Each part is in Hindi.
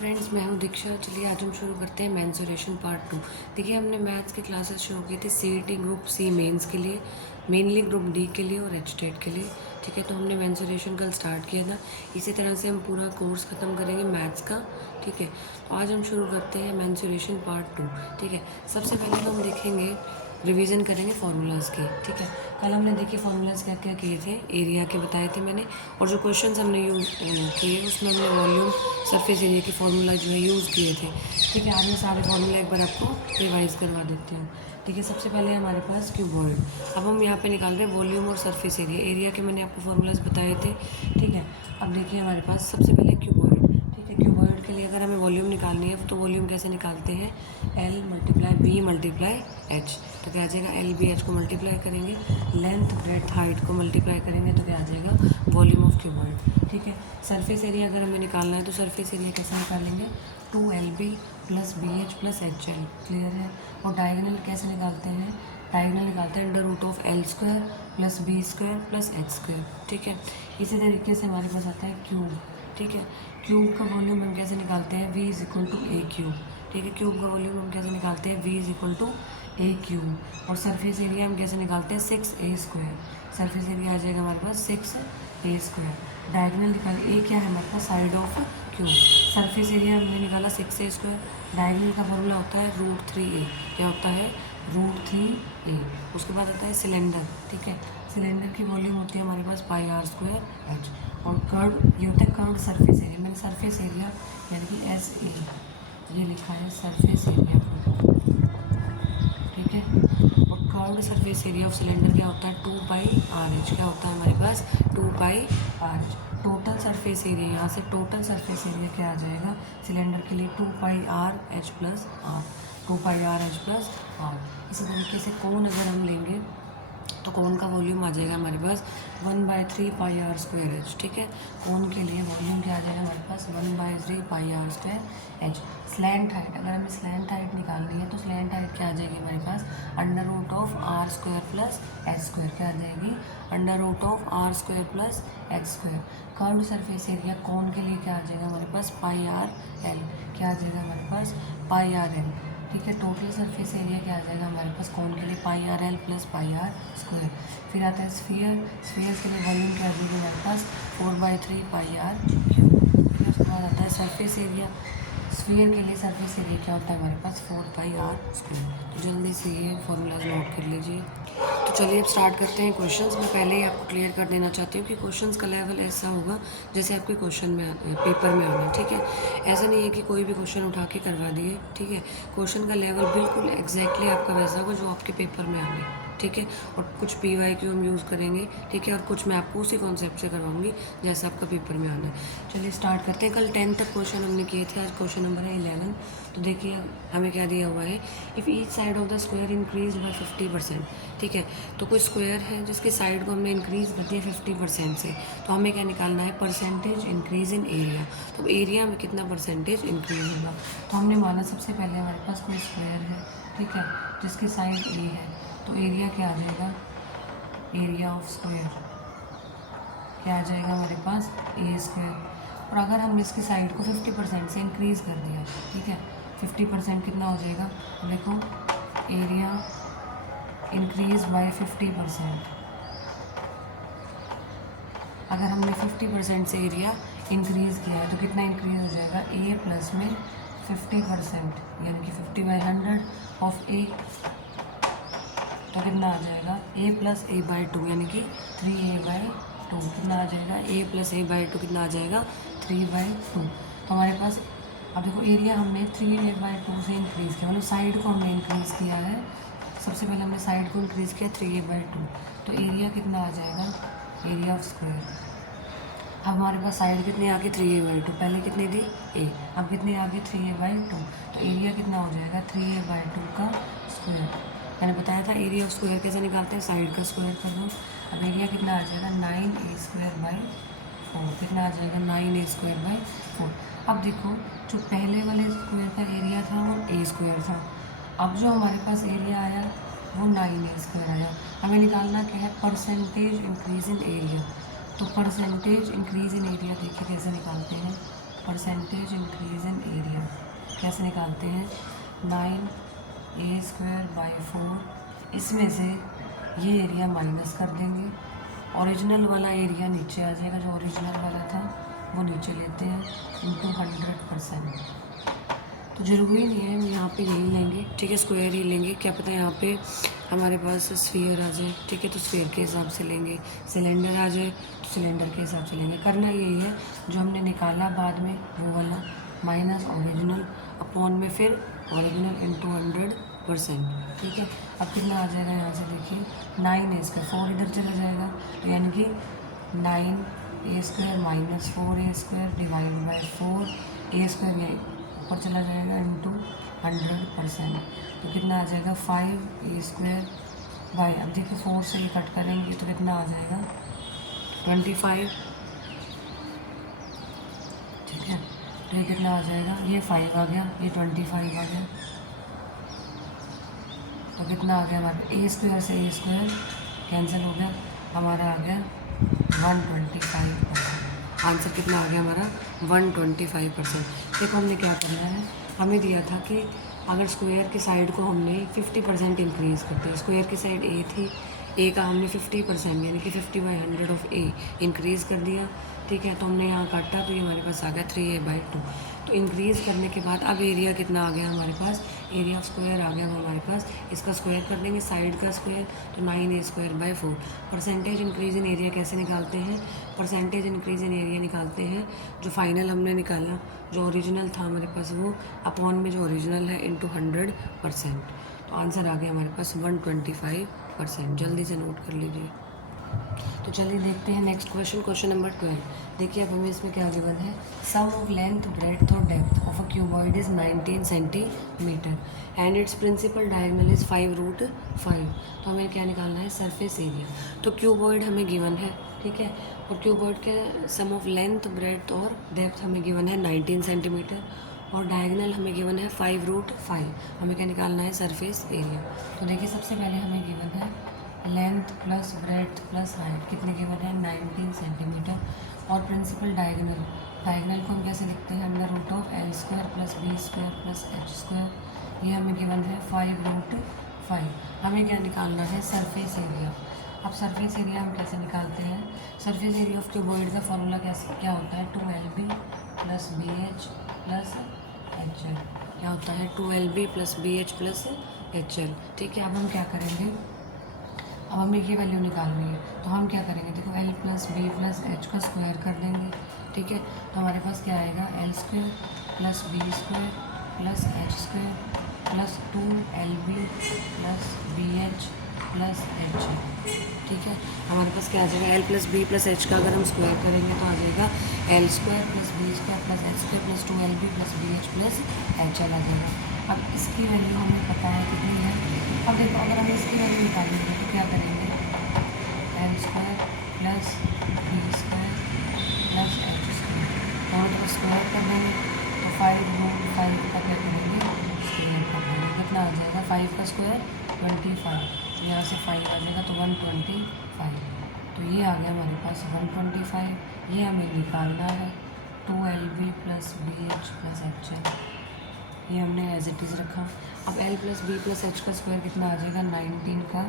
फ्रेंड्स, मैं हूं दीक्षा। चलिए आज हम शुरू करते हैं मेंसुरेशन पार्ट 2। देखिए, हमने मैथ्स की क्लासेस शुरू की थी सीईटी ग्रुप सी मेंस के लिए, मेनली ग्रुप डी के लिए और एचटेट के लिए। ठीक है, तो हमने मेंसुरेशन कल स्टार्ट किया था। इसी तरह से हम पूरा कोर्स ख़त्म करेंगे मैथ्स का। ठीक है, तो आज हम शुरू करते हैं मेंसुरेशन पार्ट 2। ठीक है, सबसे पहले हम देखेंगे, रिवीजन करेंगे फार्मूलाज़ की। ठीक है, कल हमने देखिए फार्मूलाज़ क्या क्या किए थे, एरिया के बताए थे मैंने, और जो क्वेश्चंस हमने यूज़ किए उसमें हमने वॉल्यूम, सरफेस एरिया के फार्मूला जो है यूज़ किए थे। ठीक है, आज मैं सारे फार्मूला एक बार आपको रिवाइज करवा देती हूँ। ठीक है, सबसे पहले हमारे पास क्यूबॉइड। अब हम यहाँ पे निकाल रहे हैं वॉल्यूम और सरफेस एरिया। एरिया के मैंने आपको फार्मूलाज बताए थे। ठीक है, अब देखिए हमारे पास सबसे पहले क्यूबॉइड। ठीक है, क्यूबॉइड के लिए अगर हमें वॉल्यूम निकालनी है तो वॉल्यूम कैसे निकालते हैं, L multiply B multiply H. तो क्या आ जाएगा, एल बी एच को मल्टीप्लाई करेंगे, लेंथ ब्रेथ हाइट को मल्टीप्लाई करेंगे तो क्या आ जाएगा, वॉल्यूम ऑफ क्यूबॉइड। ठीक है, सरफेस एरिया अगर हमें निकालना है तो सरफेस एरिया कैसे निकालेंगे, 2LB plus BH plus HL। Clear है। और डायगोनल कैसे निकालते हैं, डायगोनल निकालते हैं under root of L square plus B square plus H square. ठीक है, इसी तरीके से हमारे पास आता है क्यूब। ठीक है, क्यूब का वॉल्यूम हम कैसे निकालते हैं, V is equal to a cube. ठीक है, क्यूब का वॉल्यूम हम कैसे निकालते हैं, V is equal to a cube. और सरफेस एरिया हम कैसे निकालते हैं, 6A स्क्वायर। सरफेस एरिया आ जाएगा हमारे पास 6A स्क्वायर। डायगोनल निकाल, ए क्या है हमारे पास, side of cube. Surface area हमने निकाला 6A स्क्वायर। डायगोनल का फॉर्मूला होता है √3A। क्या होता है, √3A। उसके बाद आता है सिलेंडर। ठीक है, सिलेंडर की वॉल्यूम होती है हमारे पास πr²h। और कर्व, ये होता है कर्व सरफेस एरिया। मैंने सरफेस एरिया यानी कि SA ये लिखा है, सरफेस एरिया। ठीक है, और curved surface area of cylinder क्या होता है, 2πRh। क्या होता है हमारे पास, 2πRh। टोटल सरफेस एरिया, यहाँ से टोटल सरफेस एरिया क्या आ जाएगा सिलेंडर के लिए, 2πRh plus are, 2πRh plus are. इसी तरीके से कोन अगर हम लेंगे तो कोन का वॉल्यूम आ जाएगा हमारे पास 1/3πr²h। ठीक है, कोन के लिए वॉल्यूम क्या आ जाएगा हमारे पास, 1/3πr²h। स्लैंट हाइट, अगर हमें स्लैंट हाइट निकालनी है तो स्लैंट हाइट क्या आ जाएगी हमारे पास, under root of r² plus h²। क्या आ जाएगी, under root of r² plus h²। Curved surface area cone के लिए क्या आ जाएगा हमारे पास, πrl। क्या आ जाएगा हमारे पास, πrl। ठीक है, टोटल सरफेस एरिया क्या आ जाएगा हमारे पास कोन के लिए, πrl प्लस πr²। फिर आता है स्फीयर। स्फीयर के लिए वॉल्यूम क्या आ जाएगी हमारे पास, 4/3πr³। फिर उसके बाद आता है सरफेस एरिया। स्फीयर के लिए सरफेस एरिया क्या होता है हमारे पास, 4πr²। तो जल्दी से ये फॉर्मूलाज नोट कर लीजिए। तो चलिए अब स्टार्ट करते हैं क्वेश्चंस। मैं पहले ही आपको क्लियर कर देना चाहती हूँ कि क्वेश्चंस का लेवल ऐसा होगा जैसे आपके क्वेश्चन में पेपर में आना। ठीक है, ऐसा नहीं है कि कोई भी क्वेश्चन उठा के करवा दिए। ठीक है, क्वेश्चन का लेवल बिल्कुल एग्जैक्टली आपका वैसा होगा जो आपके पेपर में आने। ठीक है, और कुछ PYQ हम यूज़ करेंगे। ठीक है, और कुछ मैं आपको उसी कॉन्सेप्ट से करवाऊंगी जैसा आपका पेपर में आना है। चलिए स्टार्ट करते हैं। कल 10 तक क्वेश्चन हमने किए थे, आज क्वेश्चन नंबर है 11। तो देखिए हमें क्या दिया हुआ है, if each side of the square increase by 50%। ठीक है, तो कोई स्क्वायर है जिसकी साइड को हमने इंक्रीज़ कर दिया 50% से, तो हमें क्या निकालना है, परसेंटेज इंक्रीज़ इन एरिया। तो एरिया में कितना परसेंटेज इंक्रीज होगा। तो हमने माना सबसे पहले हमारे पास कोई स्क्वायर है, ठीक है, जिसकी साइड A है, तो एरिया क्या आ जाएगा, एरिया ऑफ स्क्वायर क्या आ जाएगा हमारे पास, A²। और अगर हमने इसकी साइड को 50% से इंक्रीज़ कर दिया, ठीक है, 50% कितना हो जाएगा, देखो एरिया इंक्रीज बाय 50%। अगर हमने 50% से एरिया इंक्रीज़ किया है तो कितना इंक्रीज़ हो जाएगा, A प्लस में 50% यानी कि 50/100 ऑफ A। तो कितना आ जाएगा, A प्लस A/2 यानी कि 3A/2। कितना आ जाएगा, A प्लस A/2 कितना आ जाएगा, 3/2। तो हमारे पास अब देखो एरिया हमने 3A/2 से इंक्रीज़ किया, मतलब साइड को हमने इंक्रीज़ किया है। सबसे पहले हमने साइड को इंक्रीज़ किया 3A/2, तो एरिया कितना आ जाएगा, एरिया ऑफ स्क्वायर। अब हमारे पास साइड कितनी आ गई, 3A/2। पहले कितनी थी, A, अब कितनी आ गई, 3A/2। तो एरिया कितना हो जाएगा, 3A/2 का स्क्वायर। मैंने बताया था एरिया ऑफ स्क्वायर कैसे निकालते हैं, साइड का स्क्वायर कर लो। अब एरिया कितना आ जाएगा, 9A²/4। कितना आ जाएगा, 9A²/4। अब देखो जो पहले वाले स्क्वायर का एरिया था वो A² था, अब जो हमारे पास एरिया आया वो 9A² आया। हमें निकालना क्या है, परसेंटेज इंक्रीज इन एरिया। तो परसेंटेज इंक्रीज इन एरिया देखिए कैसे निकालते हैं, परसेंटेज इंक्रीज इन कैसे निकालते हैं, 9a² इसमें से ये एरिया माइनस कर देंगे, ओरिजिनल वाला एरिया नीचे आ जाएगा, जो ओरिजिनल वाला था वो नीचे लेते हैं, इंटू 100%। तो ज़रूरी नहीं है हम यहाँ पे यही लेंगे, ठीक है, स्क्वायर ही लेंगे, क्या पता यहाँ पे हमारे पास स्फीयर आ जाए, ठीक है, तो स्फीयर के हिसाब से लेंगे, सिलेंडर आ जाए तो सिलेंडर के हिसाब से लेंगे। करना यही है जो हमने निकाला बाद में वो वाला, माइनस ओरिजिनल अपॉन में फिर ओरिजिनल इंटू 100%, ठीक है। अब कितना आ जाएगा यहाँ से देखिए, 9a² 4 इधर चला जाएगा, तो यानी कि 9a² minus 4a² divide by 4a² ये ऊपर चला जाएगा इंटू 100%, तो कितना आ जाएगा 5a² बाई, अब देखिए 4 से ये कट करेंगे तो कितना आ जाएगा 25, ठीक है। तो ये कितना आ जाएगा, ये 5 आ गया, ये 25 आ गया, तो कितना आ गया हमारे a² से a² कैंसिल हो गया, हमारा आ गया 125%। आंसर कितना आ गया हमारा 125%। देखो हमने क्या करना है, हमें दिया था कि अगर स्क्वायर की साइड को हमने 50% इंक्रीज़ करते हैं, स्क्वायर की साइड ए थी, ए का हमने 50% यानी कि 50/100 ऑफ ए इंक्रीज़ कर दिया, ठीक है। तो हमने यहाँ काटा तो ये हमारे पास आ गया 3a/2। तो इंक्रीज़ करने के बाद अब एरिया कितना आ गया हमारे पास, एरिया ऑफ स्क्वायर आ गया वो हमारे पास, इसका स्क्वायर कर देंगे साइड का स्क्वायर, तो 9a² 4। Percentage increase in area कैसे निकालते हैं, परसेंटेज इंक्रीज़ इन एरिया निकालते हैं, जो फाइनल हमने निकाला जो ओरिजिनल था हमारे पास वो अपॉन में जो ओरिजिनल है इंटू 100%। तो आंसर आ गया हमारे पास 125%। जल्दी से नोट कर लीजिए। तो चलिए देखते हैं नेक्स्ट क्वेश्चन, क्वेश्चन नंबर 12। देखिए अब हमें इसमें क्या गिवन है, सम ऑफ लेंथ ब्रेड्थ और depth of a cuboid is 19 centimetre and its principal diagonal is 5√5। तो हमें क्या निकालना है, सरफेस एरिया। तो क्यूबॉइड हमें गिवन है, ठीक है, और क्यूबॉइड के सम ऑफ लेंथ ब्रेड्थ और डेप्थ हमें गिवन है 19 सेंटीमीटर और डायगोनल हमें गिवन है 5√5। हमें क्या निकालना है, सरफेस एरिया। तो देखिए सबसे पहले हमें गिवन है length plus breadth plus height, कितने गिवन है 19 सेंटीमीटर, और प्रिंसिपल डायगोनल, डायगोनल को हम कैसे लिखते हैं, under root of l² + b² + h², ये हमें गिवन है 5√5। हमें क्या निकालना है, सरफेस एरिया। अब सरफेस एरिया हम कैसे निकालते हैं, सरफेस एरिया ऑफ क्यूबॉइड का फॉर्मूला कैसे क्या होता है, 2lb + bh + hL, क्या होता है 2lb + bh + hL, ठीक है। अब हम क्या करेंगे, अब हमें ये वैल्यू निकालनी है, तो हम क्या करेंगे, देखो l + b + h का स्क्वायर कर देंगे, ठीक है। तो हमारे पास क्या आएगा, l² + b² + h² + 2lb + bh + h, ठीक है। हमारे पास क्या आ जाएगा, l + b + h का अगर हम स्क्वायर करेंगे तो आ जाएगा l² + b² + h² + 2lb + bh + hL आ जाएगा। अब इसकी वैल्यू हमें पता है कितनी है। अब देखो अगर हम इसकी वैल्यू निकालेंगे तो क्या करेंगे, l² + b² + h², दोनों तरफ स्क्वायर कर देंगे, तो 5√5 का क्या करेंगे, स्क्वायर कर देंगे, कितना आ जाएगा 5 का स्क्वायर 25, यहाँ से 5 आ जाएगा तो 125। तो ये आ गया हमारे पास 125, ये हमें निकालना है 2lb + bh + hL, ये हमने एज इट इज़ रखा। अब l + b + h का स्क्वायर कितना आ जाएगा, 19 का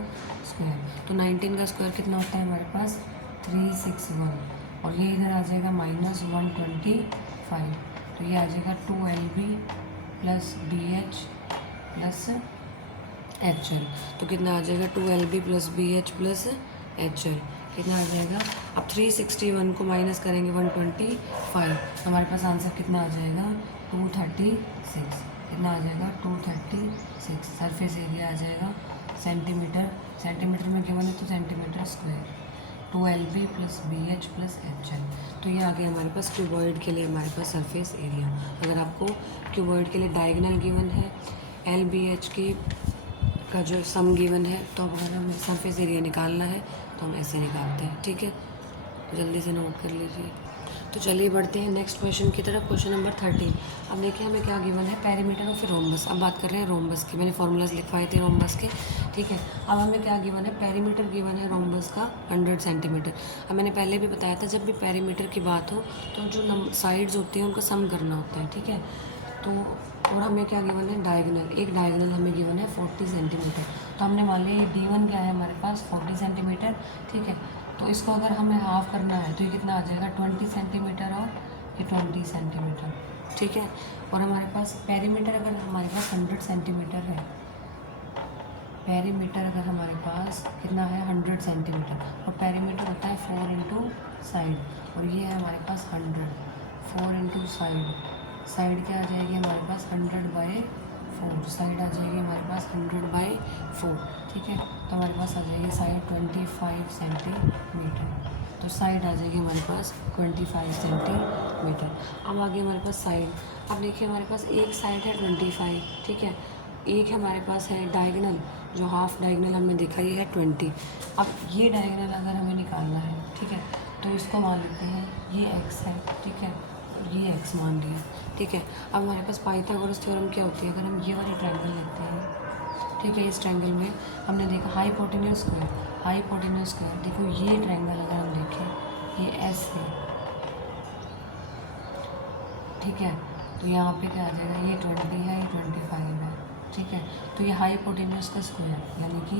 स्क्वायर, तो 19 का स्क्वायर कितना होता है हमारे पास 361, और ये इधर आ जाएगा -125, तो ये आ जाएगा 2lb + bh + hL, तो कितना आ जाएगा 2lb + bh + hL, कितना आ जाएगा। अब 361 को माइनस करेंगे 125, हमारे पास आंसर कितना आ जाएगा 236, कितना आ जाएगा 236। सरफेस एरिया आ जाएगा सेंटीमीटर, सेंटीमीटर में गिवन है तो centimetre square, 2lb + bh + hL। तो ये आ गया हमारे पास क्यूबॉइड के लिए हमारे पास सरफेस एरिया। अगर आपको क्यूबॉइड के लिए डायगोनल गिवन है, l bh की का जो सम गिवन है, तो अगर हमें सरफेस एरिया निकालना है तो हम ऐसे निकालते हैं, ठीक है। जल्दी से नोट कर लीजिए। तो चलिए बढ़ते हैं नेक्स्ट क्वेश्चन की तरफ, क्वेश्चन नंबर 13। अब देखिए हमें क्या गिवन है, पेरीमीटर और फिर रोम्बस। अब बात कर रहे हैं रोम्बस की, मैंने फार्मूलाज लिखवाए थे रोम्बस के, ठीक है। अब हमें क्या गिवन है, पेरीमीटर गिवन है रोम्बस का 100 सेंटीमीटर। अब मैंने पहले भी बताया था जब भी पेरीमीटर की बात हो तो जो साइड्स होती हैं उनको सम करना होता है, ठीक है। तो और हमें क्या गिवन है, डायगोनल, एक डायगोनल हमें गिवन है 40 सेंटीमीटर। तो हमने मान लिया ये D1 क्या है हमारे पास 40 सेंटीमीटर, ठीक है। तो इसको अगर हमें हाफ करना है तो ये कितना आ जाएगा 20 सेंटीमीटर और ये 20 सेंटीमीटर, ठीक है। और हमारे पास पेरीमीटर अगर हमारे पास 100 सेंटीमीटर है, पेरीमीटर अगर हमारे पास कितना है 100 सेंटीमीटर, और पेरीमीटर होता है 4 इंटू साइड, और ये है हमारे पास 100, 4 इंटू साइड, साइड क्या आ जाएगी हमारे पास 100/4, साइड आ जाएगी हमारे पास 100/4, ठीक है। तो हमारे पास आ जाएगी साइड 25 सेंटीमीटर, तो साइड आ जाएगी हमारे पास 25 सेंटीमीटर। अब आगे हमारे पास साइड, अब देखिए हमारे पास एक साइड है 25, ठीक है, एक हमारे पास है डायगोनल, जो हाफ डायगोनल हमने देखा ये है 20। अब ये डायगोनल अगर हमें निकालना है, ठीक है, तो इसको मान लेते हैं ये x है, ठीक है, और ये x मान लिया, ठीक है। अब हमारे पास पाइथागोरस थ्योरम क्या होती है, अगर हम ये वाली ट्रायंगल लेते हैं, ठीक है, इस ट्रायंगल में हमने देखा हाइपोटेन्यूज स्क्वायर, हाइपोटेन्यूज स्क्वायर, देखो ये ट्रायंगल अगर हम देखें ये S है, ठीक है, तो यहाँ पे क्या आ जाएगा, ये 20 है, ये 25 है, ठीक है। तो ये हाइपोटेन्यूज का स्क्वायर यानी कि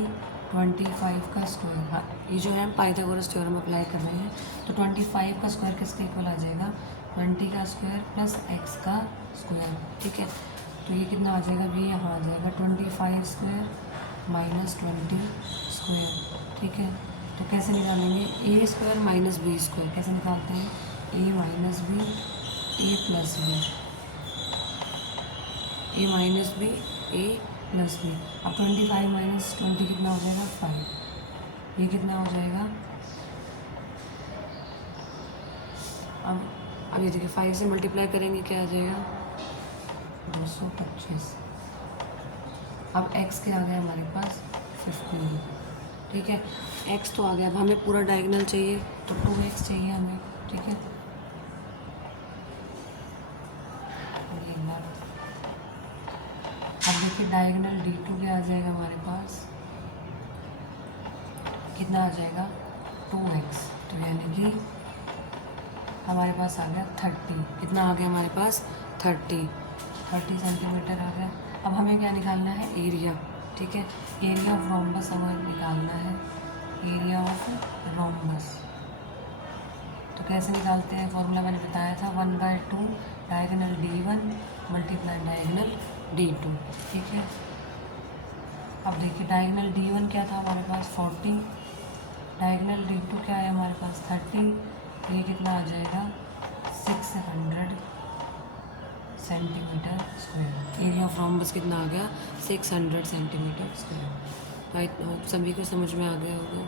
25 का स्क्वायर, हाँ, ये जो है हम पाइथागोरस थ्योरम अप्लाई कर रहे हैं, तो 25 का स्क्वायर किसके इक्वल आ जाएगा, 20 का स्क्वायर प्लस x का स्क्वायर, ठीक है। तो ये कितना आ जाएगा, भी यहाँ आ जाएगा 25 स्क्वायर माइनस 20 स्क्वायर, ठीक है। तो कैसे निकालेंगे, a square minus b square, कैसे निकालते हैं, a minus b, a plus b, a minus b, a plus b। अब 25 माइनस 20 कितना हो जाएगा 5, ये कितना हो जाएगा, अब ये देखिए 5 से मल्टीप्लाई करेंगे क्या आ जाएगा 225। अब x के आ गया हमारे पास 15, ठीक है, x तो आ गया। अब हमें पूरा डायगोनल चाहिए तो 2x चाहिए हमें, ठीक है। अब देखिए डायगोनल D2 क्या आ जाएगा हमारे पास, कितना आ जाएगा 2x, तो यानी कि हमारे पास आ गया 30, कितना आ गया हमारे पास 30 सेंटीमीटर आ गया। अब हमें क्या निकालना है, एरिया, ठीक है, एरिया ऑफ रोम्बस हमें निकालना है, एरिया ऑफ रोम्बस। तो कैसे निकालते हैं, फॉर्मूला मैंने बताया था 1/2 diagonal D1 multiply diagonal D2, ठीक है। अब देखिए डायगोनल D1 क्या था हमारे पास 40, डायगोनल D2 क्या है हमारे पास 30, तो ये कितना आ जाएगा 600 centimetre square. Area of rhombus कितना आ गया 600 सेंटीमीटर स्क्वायर। आई होप सभी को समझ में आ गया होगा।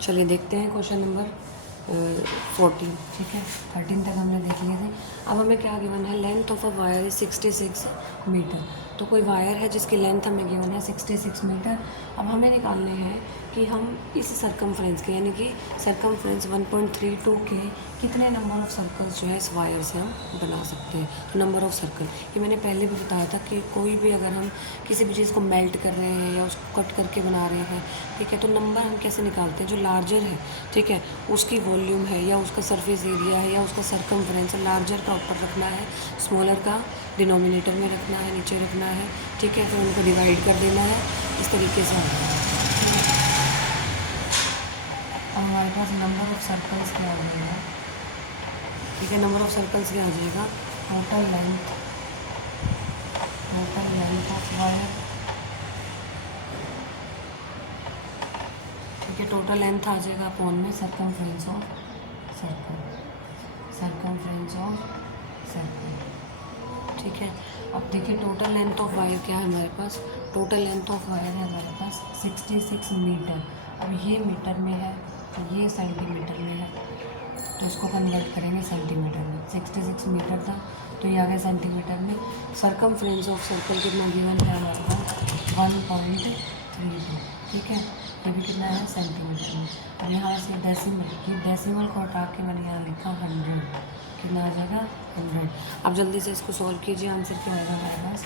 चलिए देखते हैं क्वेश्चन नंबर 14, ठीक है, 13 तक हमने देख लिए थे। अब हमें क्या गिवन है, लेंथ ऑफ अ वायर है 66 मीटर। तो कोई वायर है जिसकी लेंथ हमें गिवन है 66 मीटर। अब हमें निकालने हैं कि हम इस सरकमफ्रेंस के यानी कि सरकमफ्रेंस 1.32 के कितने नंबर ऑफ़ सर्कल्स जो है इस वायर से हम बना सकते हैं। तो नंबर ऑफ़ सर्कल ये मैंने पहले भी बताया था कि कोई भी अगर हम किसी भी चीज़ को मेल्ट कर रहे हैं या उसको कट करके बना रहे हैं, ठीक है, तो नंबर हम कैसे निकालते हैं, जो लार्जर है, ठीक है, उसकी वॉल्यूम है या उसका सरफेस एरिया है या उसका सरकमफ्रेंस है, लार्जर का ऊपर रखना है, स्मॉलर का डिनोमिनेटर में रखना है, नीचे रखना है, ठीक है, फिर उनको डिवाइड कर देना है, इस तरीके से। अब हमारे पास नंबर ऑफ़ सर्कल्स क्या आ जाएगा, ठीक है, नंबर ऑफ़ सर्कल्स क्या आ जाएगा, टोटल लेंथ ऑफ वायर, ठीक है, टोटल लेंथ आ जाएगा अपॉन में सरकमफ्रेंस ऑफ सर्कल, ठीक है। अब देखिए टोटल लेंथ ऑफ वायर क्या है हमारे पास, टोटल लेंथ ऑफ वायर है हमारे पास 66 मीटर। अब ये मीटर में है तो ये सेंटीमीटर में है, तो इसको कन्वर्ट करेंगे सेंटीमीटर में। 66 मीटर था तो ये आ गया सेंटीमीटर में। सरकमफ्रेंस ऑफ सर्कल कितना गिवन है हमारे पास 1.32, ठीक है, ये भी कितना है सेंटीमीटर में। अब यहाँ से डेसिमल को हटा के मैंने यहाँ लिखा 100, कितना आ जाएगा 100। अब जल्दी से इसको सॉल्व कीजिए, आंसर क्या आएगा हमारे पास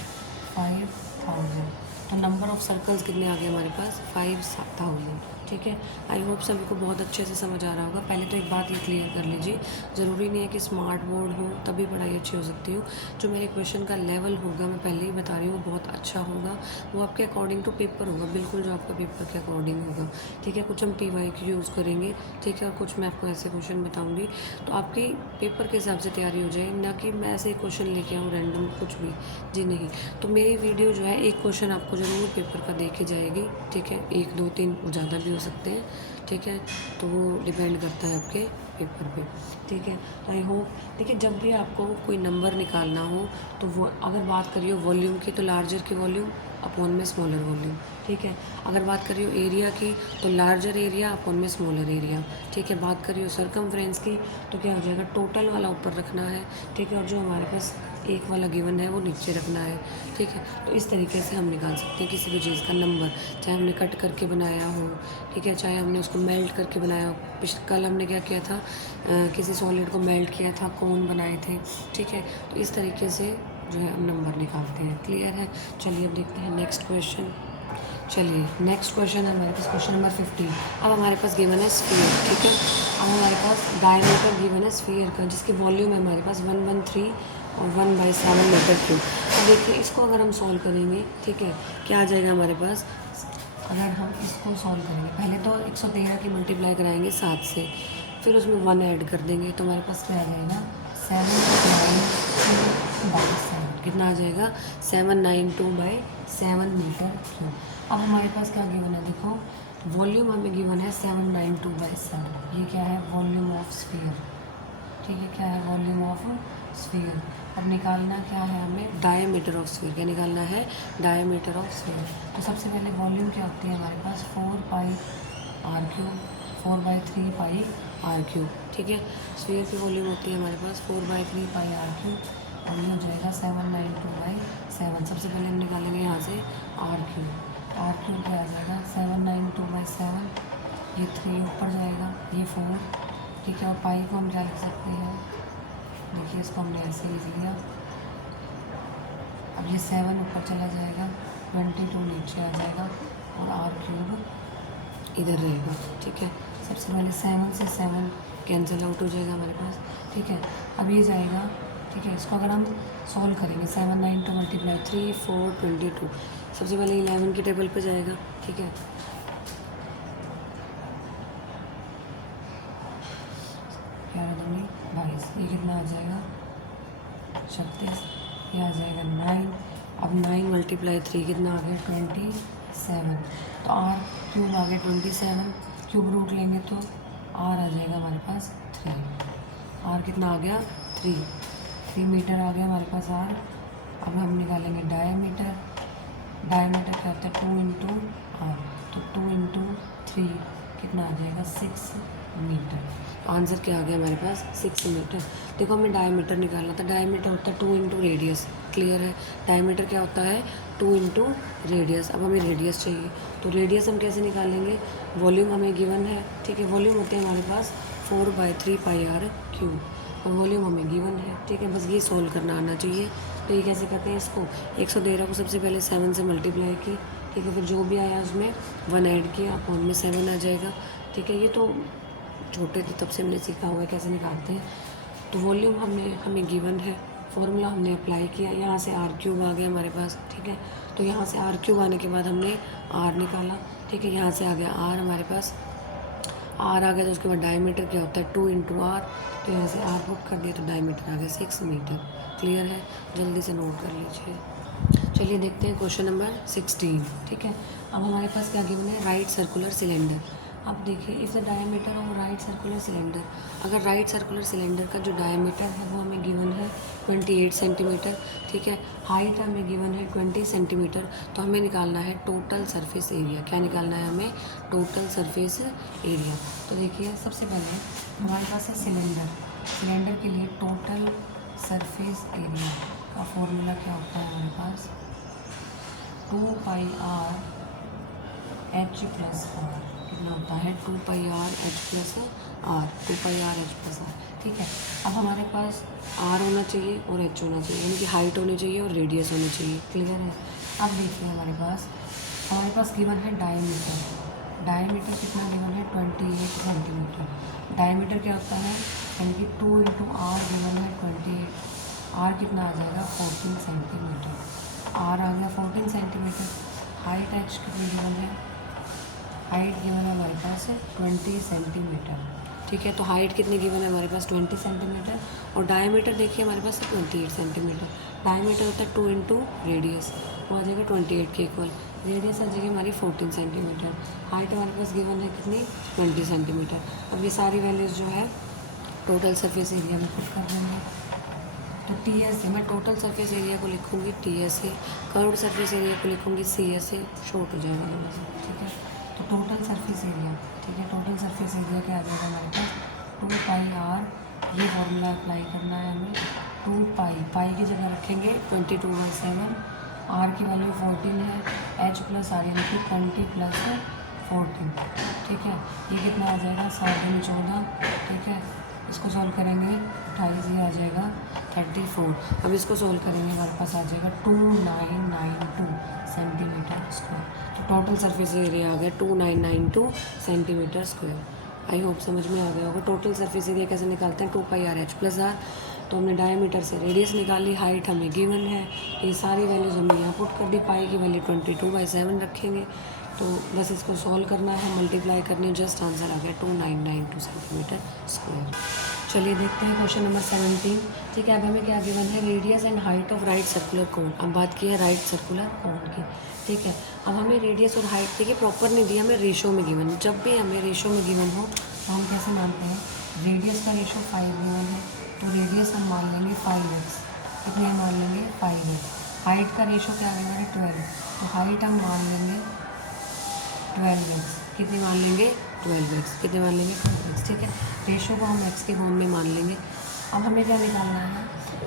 5000। तो नंबर ऑफ़ सर्कल्स कितने आ गए हमारे पास 5000, ठीक है। आई होप सभी को बहुत अच्छे से समझ आ रहा होगा। पहले तो एक बात ये क्लियर कर लीजिए, ज़रूरी नहीं है कि स्मार्ट बोर्ड हो तभी पढ़ाई अच्छी हो सकती हो। जो मेरे क्वेश्चन का लेवल होगा, मैं पहले ही बता रही हूँ, वो बहुत अच्छा होगा। वो आपके अकॉर्डिंग टू पेपर होगा, बिल्कुल जो आपका पेपर के अकॉर्डिंग होगा। ठीक है, कुछ हम TYQ यूज़ करेंगे, ठीक है, और कुछ मैं आपको ऐसे क्वेश्चन बताऊँगी, तो आपके पेपर के हिसाब से तैयारी हो जाए, ना कि मैं ऐसे क्वेश्चन लेके आऊँ रैंडम कुछ भी। जी नहीं। तो मेरी वीडियो जो है, एक क्वेश्चन आपको ज़रूर पेपर का देखी जाएगी। ठीक है, 1 2 3 ज़्यादा भी हो सकते हैं। ठीक है, तो वो डिपेंड करता है आपके पेपर पे। ठीक है, आई होप। देखिए, जब भी आपको कोई नंबर निकालना हो, तो वो अगर बात करिए वॉल्यूम की, तो लार्जर की वॉल्यूम अपॉन में स्मॉलर वॉल्यूम। ठीक है, अगर बात करिए एरिया की, तो लार्जर एरिया अपॉन में स्मॉलर एरिया। ठीक है, बात करिए सर्कमफ्रेंस की, तो क्या हो जाएगा, टोटल वाला ऊपर रखना है। ठीक है, और जो हमारे पास एक वाला गिवन है वो नीचे रखना है। ठीक है, तो इस तरीके से हम निकाल सकते हैं किसी भी चीज़ का नंबर, चाहे हमने कट करके बनाया हो, ठीक है, चाहे हमने उसको मेल्ट करके बनाया हो। कल हमने क्या किया था, किसी सॉलिड को मेल्ट किया था, कोन बनाए थे। ठीक है, तो इस तरीके से जो है हम नंबर निकालते हैं। क्लियर है? चलिए अब देखते हैं नेक्स्ट क्वेश्चन। चलिए नेक्स्ट क्वेश्चन है हमारे पास, क्वेश्चन नंबर 15। अब हमारे पास गिवन है स्फीयर। ठीक है, अब हमारे पास डायमीटर गिवन है स्फीयर का, जिसकी वॉल्यूम है हमारे पास 113 और 1/7 मीटर क्यूब। अब देखिए, इसको अगर हम सॉल्व करेंगे, ठीक है, क्या आ जाएगा हमारे पास। अगर हम इसको सॉल्व करेंगे, पहले तो 113 की मल्टीप्लाई कराएंगे 7 से, फिर उसमें 1 ऐड कर देंगे, तो हमारे पास क्या आ जाएगा, 792/7। कितना आ जाएगा, 792/7 मीटर क्यूब। अब हमारे पास क्या गिवन है, देखो वॉल्यूम हमें गिवन है 792/7। ये क्या है, वॉल्यूम ऑफ स्फीयर। ठीक है, क्या है, वॉल्यूम ऑफ स्फीयर। अब निकालना क्या है हमें, डायमीटर ऑफ स्फीयर। क्या निकालना है, डायमीटर ऑफ स्फीयर। तो सबसे पहले वॉल्यूम क्या होती है हमारे पास, 4πr³, 4/3πr³। ठीक है, स्फीयर की वॉल्यूम होती है हमारे पास 4/3πr³, और ये हो जाएगा 792/7। सबसे पहले हम निकालेंगे यहाँ से r³। r³ क्या आ जाएगा, 792/7, ये 3 ऊपर जाएगा, ये 4। ठीक है, और पाई को हम क्या लिख सकते हैं, देखिए इसको हमने ऐसे लिख लिया। अब ये 7 ऊपर चला जाएगा, 22 नीचे आ जाएगा, और r³ इधर रहेगा। ठीक है, सबसे पहले 7 से 7 कैंसिल आउट हो जाएगा हमारे पास। ठीक है, अब ये जाएगा। ठीक है, इसको अगर हम सॉल्व करेंगे, 7 9 2 मल्टीप्लाई 3 4 22, सबसे पहले 11 की टेबल पे जाएगा। ठीक है, 22, ये कितना आ जाएगा, 36, ये आ जाएगा 9। अब 9 मल्टीप्लाई 3 कितना आ गया, 27। तो r³ आ गया 27, क्यूब रूट लेंगे तो r आ जाएगा हमारे पास 3। r कितना आ गया, 3 मीटर आ गया हमारे पास r। अब हम निकालेंगे डायमीटर। डायमीटर क्या होता है, 2 × r, तो 2 × 3 कितना आ जाएगा, 6 मीटर। आंसर क्या आ गया हमारे पास, 6 मीटर। देखो, हमें डायमीटर निकालना था। डायमीटर होता है 2 × रेडियस। क्लियर है, डायमीटर क्या होता है, 2 × रेडियस। अब हमें रेडियस चाहिए, तो रेडियस हम कैसे निकालेंगे, वॉल्यूम हमें गिवन है। ठीक है, वॉल्यूम होते हैं हमारे पास 4/3πr³, और वॉल्यूम हमें गिवन है। ठीक है, बस ये सॉल्व करना आना चाहिए। तो ये कैसे करते हैं इसको, 113 को सबसे पहले 7 से मल्टीप्लाई की। ठीक है, फिर जो भी आया उसमें 1 ऐड किया, अपॉन में 7 आ जाएगा। ठीक है, ये तो छोटे थे तब से हमने सीखा हुआ है कैसे निकालते हैं। तो वॉल्यूम हमें गिवन है, फॉर्मूला हमने अप्लाई किया, यहाँ से r³ आ गया हमारे पास। ठीक है, तो यहाँ से r³ आने के बाद हमने r निकाला। ठीक है, यहाँ से आ गया r हमारे पास, r आ गया, तो उसके बाद डायमीटर क्या होता है, 2 × r, तो यहाँ से r पुट कर दिया, तो डायमीटर आ गया 6 मीटर। क्लियर है, जल्दी से नोट कर लीजिए। चलिए देखते हैं क्वेश्चन नंबर 16। ठीक है, अब हमारे पास क्या गिवन है, राइट सर्कुलर सिलेंडर। अब देखिए, if the diameter of right circular cylinder, अगर राइट सर्कुलर सिलेंडर का जो डायमीटर है वो हमें गिवन है 28 सेंटीमीटर। ठीक है, हाइट हमें गिवन है 20 सेंटीमीटर। तो हमें निकालना है टोटल सरफेस एरिया। क्या निकालना है हमें, टोटल सरफेस एरिया। तो देखिए, सबसे पहले हमारे पास है सिलेंडर। सिलेंडर के लिए टोटल सरफेस एरिया का फॉर्मूला क्या होता है हमारे पास, 2πr h+r। कितना होता है, 2πr h+r, 2πr h+r। ठीक है, अब हमारे पास r होना चाहिए और h होना चाहिए, यानी कि हाइट होनी चाहिए और रेडियस होनी चाहिए। क्लियर है, अब देखिए हमारे पास गिवन है डायमीटर। डायमीटर कितना गिवन है 28 सेंटीमीटर। डायमीटर क्या होता है, यानी कि 2 इंटू आर गिवन है 28, आर कितना आ जाएगा 14 सेंटीमीटर, आर आ गया 14 सेंटीमीटर। हाइट एच कितनी गिवन है, हाइट गिवन है हमारे पास 20 सेंटीमीटर, ठीक है। तो हाइट कितनी गिवन है हमारे पास 20 सेंटीमीटर, और डायमीटर देखिए हमारे पास 28 सेंटीमीटर। डायमीटर होता है 2 इंटू रेडियस, वो आ जाएगा 28 के इक्वल, रेडियस आ जाएगी हमारी 14 सेंटीमीटर, हाइट हमारे पास गिवन है कितनी 20 सेंटीमीटर। अब ये सारी वैल्यूज़ जो है टोटल सरफेस एरिया में पुट कर देंगे। तो टी एस से मैं टोटल सरफेस एरिया को लिखूँगी टी एस से, कर्व्ड सरफेस एरिया को लिखूँगी सी एस से, शॉर्ट हो जाएगा दोनों से, ठीक है। तो टोटल सरफेस एरिया, ठीक है, टोटल सरफेस एरिया क्या आ जाएगा हमारे पास 2 पाई आर, ये फॉर्मूला अप्लाई करना है हमें। 2 पाई की जगह रखेंगे 22/7, आर की वैल्यू 14 है, एच प्लस आर यानी कि 20 प्लस 14, ठीक है। ये कितना आ जाएगा 14.5, ठीक है। इसको सॉल्व करेंगे 28, ये आ जाएगा 34। अब इसको सॉल्व करेंगे हमारे पास आ जाएगा 2992 सेंटीमीटर स्क्वायर। तो टोटल सरफेस एरिया आ गया 2992 सेंटीमीटर स्क्वायर। आई होप समझ में आ गया होगा। टोटल सरफेस एरिया कैसे निकालते हैं, 2 पाई आर एच प्लस आर। तो हमने डायमीटर से रेडियस निकाली, हाइट हमें गिवन है, ये सारी वैल्यूज़ हमने यहाँ पुट कर दी। पाई की वैल्यू 22/7 रखेंगे, तो बस इसको सॉल्व करना है, मल्टीप्लाई करनी है, जस्ट आंसर आ गया 2992 सेंटीमीटर स्क्वायर। चलिए देखते हैं क्वेश्चन नंबर 17, ठीक है। अब हमें क्या गिवन है, radius and height of right circular cone. अब बात की है राइट सर्कुलर कोन की, ठीक है। अब हमें रेडियस और हाइट देखिए प्रॉपर नहीं दी, हमें रेशो में गिवन। जब भी हमें रेशो में गिवन हो तो हम कैसे मानते हैं, रेडियस का रेशो 5 गिवन है, तो रेडियस हम मान लेंगे 5x, कितने हम मान लेंगे 5x। हाइट का रेशो क्या आएगा हमारे 12, तो हाइट हम मान लेंगे 12x, कितने मान लेंगे 12x, कितने मान लेंगे 12x, ठीक है। रेशो को हम x के फॉर्म में मान लेंगे। अब हमें क्या निकालना है,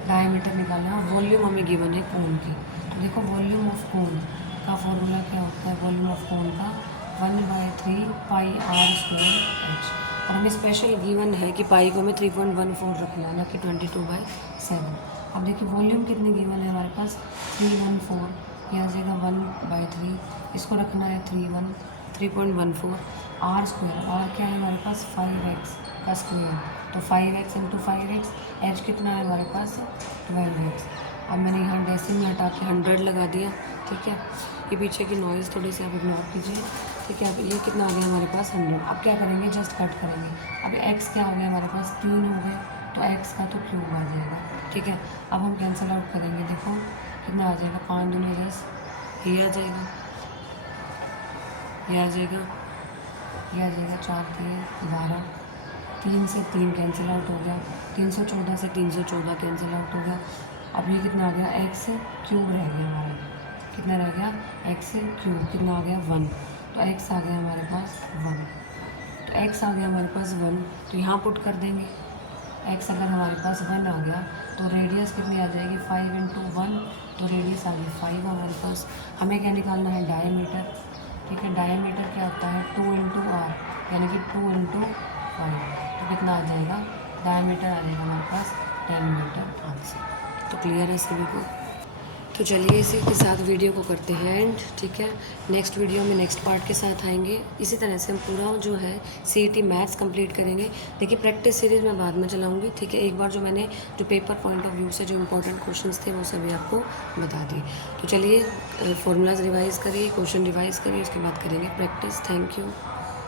डायमीटर निकालना है, और वॉल्यूम हमें गिवन है कोन की। तो देखो वॉल्यूम ऑफ कोन का फॉर्मूला क्या होता है, वॉल्यूम ऑफ कोन का 1/3 पाई आर स्क्वायर एच, और हमें स्पेशल गिवन है कि पाई को हमें 3.14 रखना है, ना कि 22/7। अब देखिए वॉल्यूम कितने गिवन है हमारे पास 314, यह आ जाएगा 1/3, इसको रखना है 3.14, आर स्क्वायर, आर क्या है हमारे पास 5x का स्क्वायर, तो 5x इंटू 5x, एच कितना है हमारे पास 12x। अब मैंने यहाँ डेसिमल में हटा के 100 लगा दिया, ठीक है। ये पीछे की नॉइज़ थोड़ी सी आप इग्नोर कीजिए, ठीक है। अब ये कितना आ गया हमारे पास 100। अब क्या करेंगे, जस्ट कट करेंगे। अब x क्या हो गया हमारे पास 3 हो गए, तो x का तो क्यूब आ जाएगा, ठीक है। अब हम कैंसिल आउट करेंगे, देखो कितना आ जाएगा 5 दूनी 10, ये आ जाएगा, ये आ जाएगा, ये आ जाएगा 4 3 12, 3 से 3 कैंसिल आउट हो गया, 314 से 314 कैंसिल आउट हो गया। अब ये कितना आ गया x क्यूब रह गया हमारा, कितना रह गया x क्यूब, कितना आ गया 1, तो x आ गया हमारे पास 1, तो x आ गया हमारे पास 1, तो यहाँ पुट कर देंगे। x अगर हमारे पास 1 आ गया तो रेडियस कितनी आ जाएगी 5 इंटू 1, तो रेडियस आ गई 5 हमारे पास। हमें क्या निकालना है डायमीटर, ठीक है। डायमीटर क्या होता है 2 इंटू आर, यानी कि 2 इंटू 5, तो कितना आ जाएगा, डायमीटर आ जाएगा हमारे पास 10 मीटर आंसर। तो क्लियर है सभी को। तो चलिए इसी के साथ वीडियो को करते हैं एंड, ठीक है। नेक्स्ट वीडियो में नेक्स्ट पार्ट के साथ आएंगे। इसी तरह से हम पूरा जो है CET मैथ्स कंप्लीट करेंगे। देखिए प्रैक्टिस सीरीज़ मैं बाद में चलाऊंगी, ठीक है। एक बार जो मैंने जो पेपर पॉइंट ऑफ व्यू से जो इंपॉर्टेंट क्वेश्चंस थे वो सभी आपको बता दिए। तो चलिए फॉर्मूलाज रिवाइज़ करिए, क्वेश्चन रिवाइज़ करिए, उसके बाद करेंगे प्रैक्टिस। Thank you.